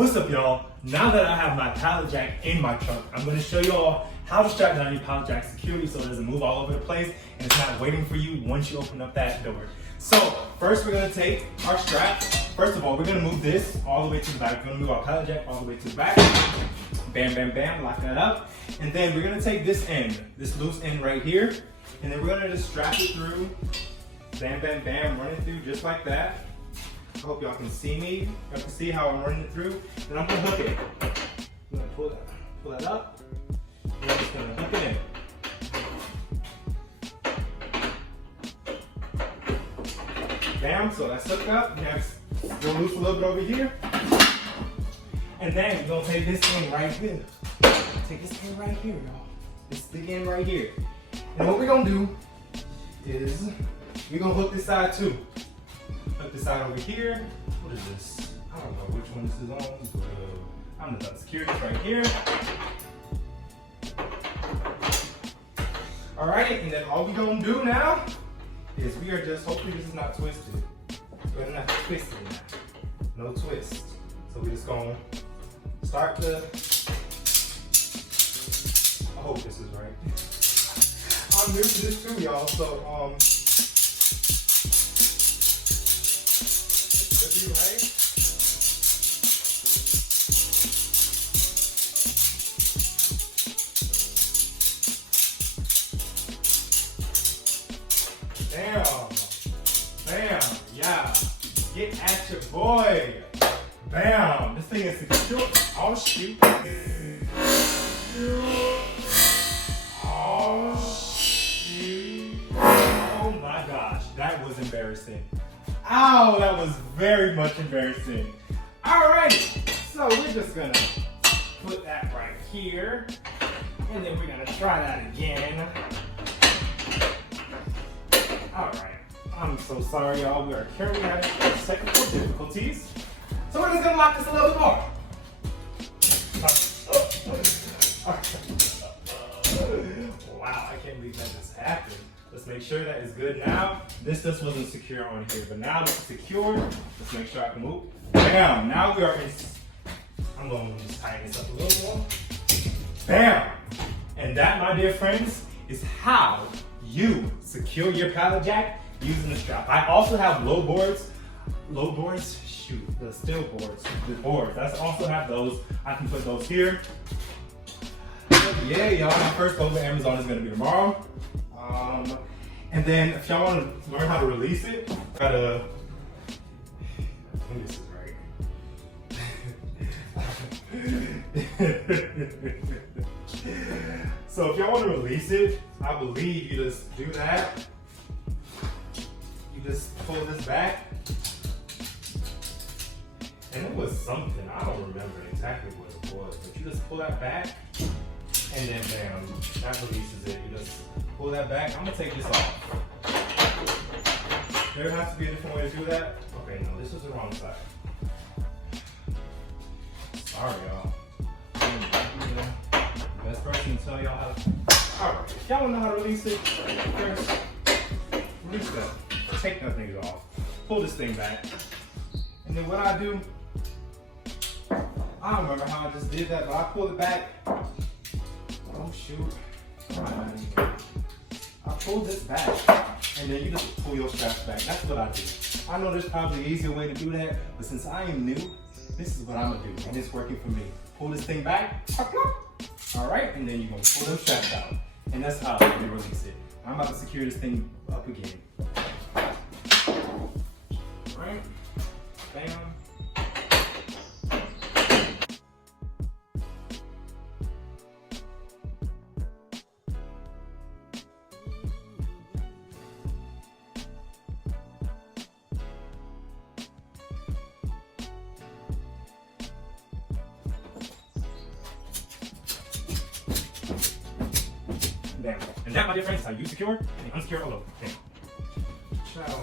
What's up, y'all? Now that I have my pallet jack in my truck, I'm going to show y'all how to strap down your pallet jack securely so it doesn't move all over the place and it's not waiting for you once you open up that door. So first we're going to take our strap. First of all, we're going to move this all the way to the back. We're going to move our pallet jack all the way to the back. Bam, bam, bam, lock that up. And then we're going to take this end, this loose end right here, and then we're going to just strap it through. Bam, bam, bam, run it through just like that. I hope y'all can see me. Y'all can see how I'm running it through. And I'm gonna hook it. I'm gonna pull that up. And I'm just gonna hook it in. Bam, so that's hooked up. Now it's gonna loose a little bit over here. And then we're gonna take this end right here. Take this end right here, y'all. This big end right here. And what we're gonna do is we're gonna hook this side too. Hook this side over here. What is this? I don't know which one this is on, but I'm gonna secure this right here. All right, and then all we gonna do now is we are just, hopefully this is not twisted. We're not twisted now. No twist. So we're just gonna start the, I hope this is right. I'm new to this too, y'all, so right? Bam, bam, yeah. Get at your boy. Bam, this thing is secure. Oh shoot. Oh shoot. Oh my gosh, that was embarrassing. Ow, that was very much embarrassing. Alright, so we're just gonna put that right here. And then we're gonna try that again. Alright, I'm so sorry y'all. We are currently having technical difficulties. So we're just gonna lock this a little bit more. Wow, I can't believe that just happened. Let's make sure that is good now. This just wasn't secure on here, but now this is secured. Let's make sure I can move. Bam! Now we are in. I'm going to just tighten this up a little more. Bam! And that, my dear friends, is how you secure your pallet jack using the strap. I also have low boards, shoot, the steel boards, the boards. I also have those. I can put those here. Yeah, y'all, my first load with Amazon is gonna be tomorrow. And then if y'all want to learn how to release it, gotta, I think this is right. So if y'all want to release it, I believe you just do that. You just pull this back. And it was something, I don't remember exactly what it was, but you just pull that back. And then bam, that releases it. You just pull that back. I'm gonna take this off. There has to be a different way to do that. Okay, no, this is the wrong side. Sorry, y'all. I'm the best person to tell y'all how to. Alright, if y'all wanna know how to release it, first, release that. Take that thing off. Pull this thing back. And then what I do, I don't remember how I just did that, but I pull it back. Oh shoot. I pull this back and then you just pull your straps back. That's what I do. I know there's probably an easier way to do that, but since I am new, this is what I'm gonna do and it's working for me. Pull this thing back, alright, and then you're gonna pull those straps out. And that's how you release it. I'm about to secure this thing up again. Alright, bam. And that, my dear friends, is how you secure and unsecure a load. Okay. Ciao.